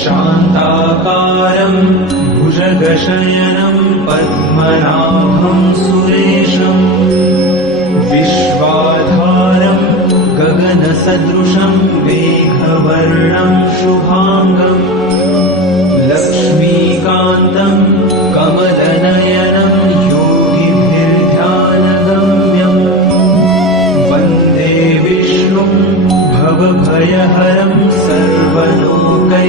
शान्ताकारं भुजगशयनं पद्मनाभं सुरेशं विश्वाधारं गगनसदृशं मेघवर्णं शुभाङ्गं लक्ष्मीकान्तं कमलनयनं योगिभिर्ध्यानगम्यं वन्दे विष्णुं भवभयहरं सर्वलोकैकनाथम्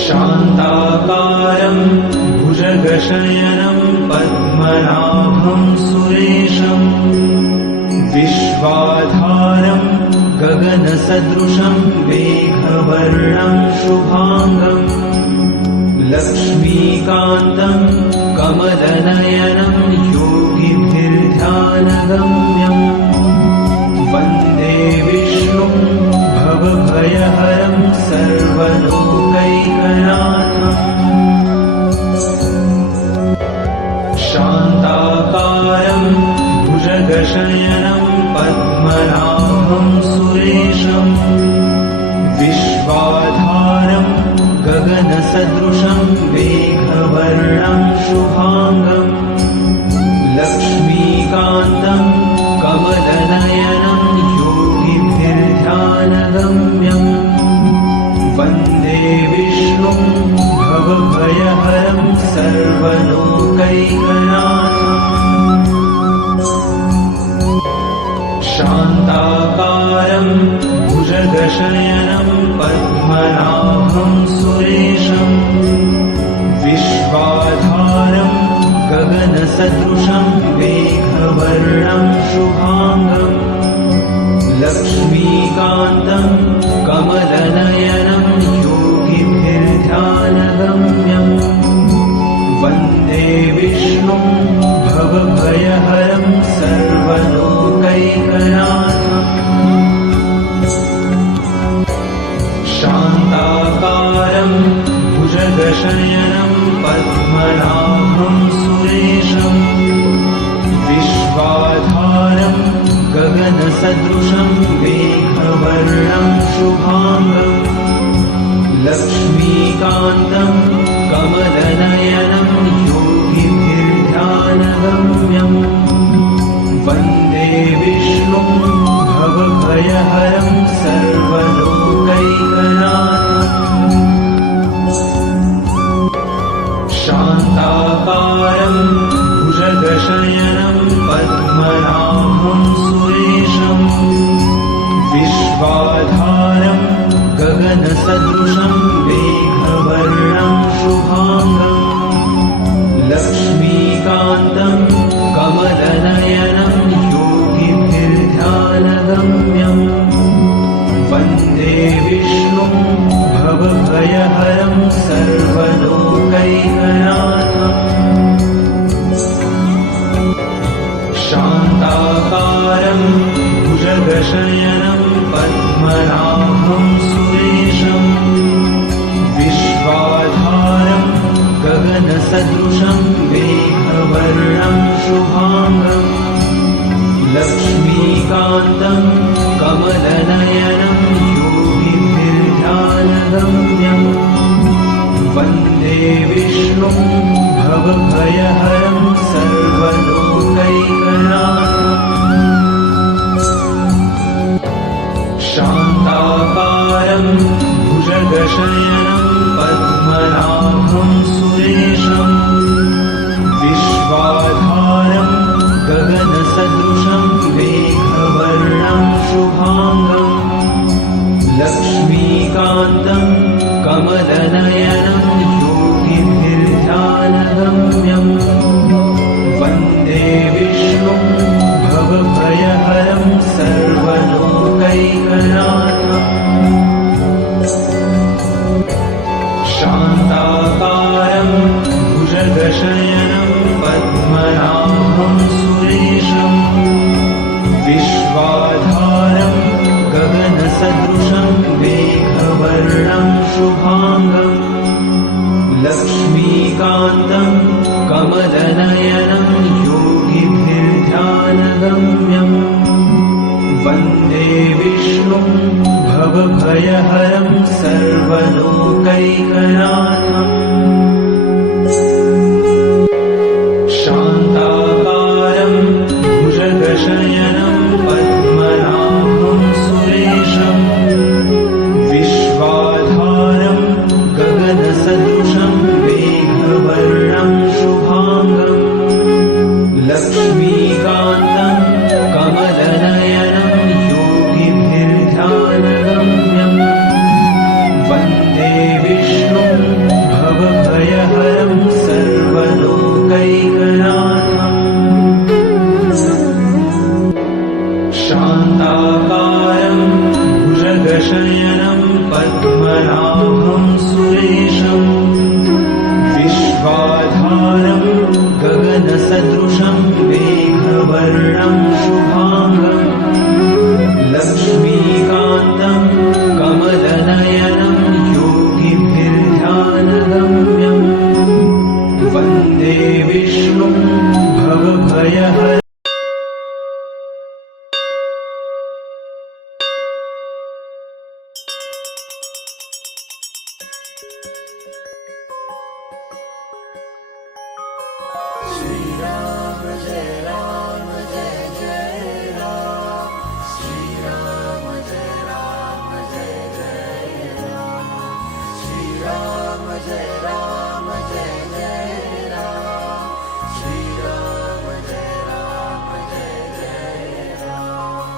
शान्ताकारं भुजगशयनं पद्मनाभं सुरेशं विश्वाधारं गगनसदृशं मेघवर्णं शुभाङ्गं लक्ष्मीकान्तं कमलनयनं योगिभिर्ध्यानगम्यं वन्दे विष्णुं भवभयहरं सर्वलोकैकनाथम् शान्ताकारं भुजगशयनं पद्मनाभं सुरेशं विश्वाधारं गगनसदृशं मेघवर्णं शुभाङ्गं लक्ष्मीकान्तं कमलनयनं योगिभिर्ध्यानगम्यं वन्दे विष्णुं भवभयहरं सर्वलोकैकनाथम् शान्ताकारं भुजगशयनं पद्मनाभं सुरेशं विश्वाधारं गगनसदृशं मेघवर्णं शुभाङ्गं लक्ष्मीकान्तं कमलनयनं योगिभिर्ध्यानगम्यं वन्दे विष्णुं भवभयहरं सर्वलोकैकनाथम् शान्ताकारं भुजगशयनं पद्मनाभं सुरेशं विश्वाधारं गगनसदृशं मेघवर्णं शुभाङ्गं लक्ष्मीकान्तं कमलनयनं योगिभिर्ध्यानगम्यं वन्दे विष्णुं भवभयहरं सर्वलोकैकनाथम् शान्ताकारं भुजगशयनं पद्मनाभं सुरेशं विश्वाधारं गगनसदृशं मेघवर्णं शुभाङ्गं लक्ष्मीकान्तं कमलनयनं योगिभिर्ध्यानगम्यं वन्दे विष्णुं भवभयहरं सर्वलोकैकनाथम् शान्ताकारं भुजगशयनं पद्मनाभं सुरेशं विश्वाधारं गगनसदृशं मेघवर्णं शुभाङ्गं लक्ष्मीकान्तं कमलनयनं योगिभिर्ध्यानगम्यं वन्दे विष्णुं भवभयहरं सर्वलोकैकनाथम् शान्ताकारं भुजगशयनं पद्मनाभं सुरेशं विश्वाधारं गगनसदृशं मेघवर्णं शुभाङ्गं लक्ष्मीकान्तं कमलनयनं योगिभिर्ध्यानगम्यं वन्दे विष्णुं भवभयहरं सर्वलोकैकनाथम् शान्ताकारं भुजगशयनं पद्मनाभं सुरेशं विष्णुं भवभयहरं सर्वलोकैकनाथम् शान्ताकारं भुजगशयनं पद्मनाभं सुरेशम् विश्वाधारं गगनसदृशं मेघवर्णं शुभाङ्गम् लक्ष्मीकान्तं कमलनयनं योगिभिर्ध्यानगम्यम् वन्दे विष्णुं भवभयहरं सर्वलोकैकनाथम् शान्ताकारं भुजगशयनं पद्मनाभं सुरेशम् विश्वाधारं गगनसदृशं मेघवर्णं शुभाङ्गम् लक्ष्मीकान्तं कमलनयनं योगिभिर्ध्यानगम्यम् वन्दे विष्णुं भवभयहरम् श्रीराम जय राम जय जय राम श्रीराम जय राम जय जय राम श्रीराम जय राम जय जय राम श्रीराम जय राम जय जय राम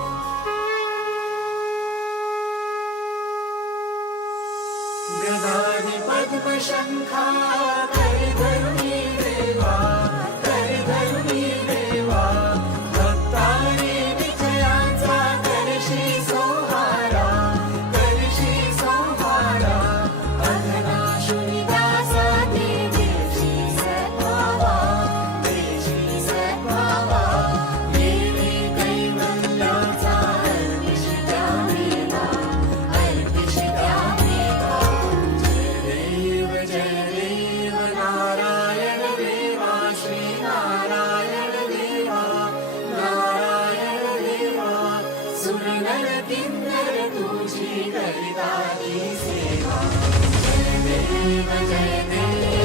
गदाधि पद्म शंखा धरुणी देवा धरुणी देवा भक्ताने विजयांचा करशी सोहारा अधनाशुनी दासा देशी सद्भावा येणे कैवल्याचा अर्पिष्टा मेवा जय देव नारायण देवा श्रीनारायण देवा नारायण देवा सुरनर किन्नर तुझी करिताची सेवा जय देव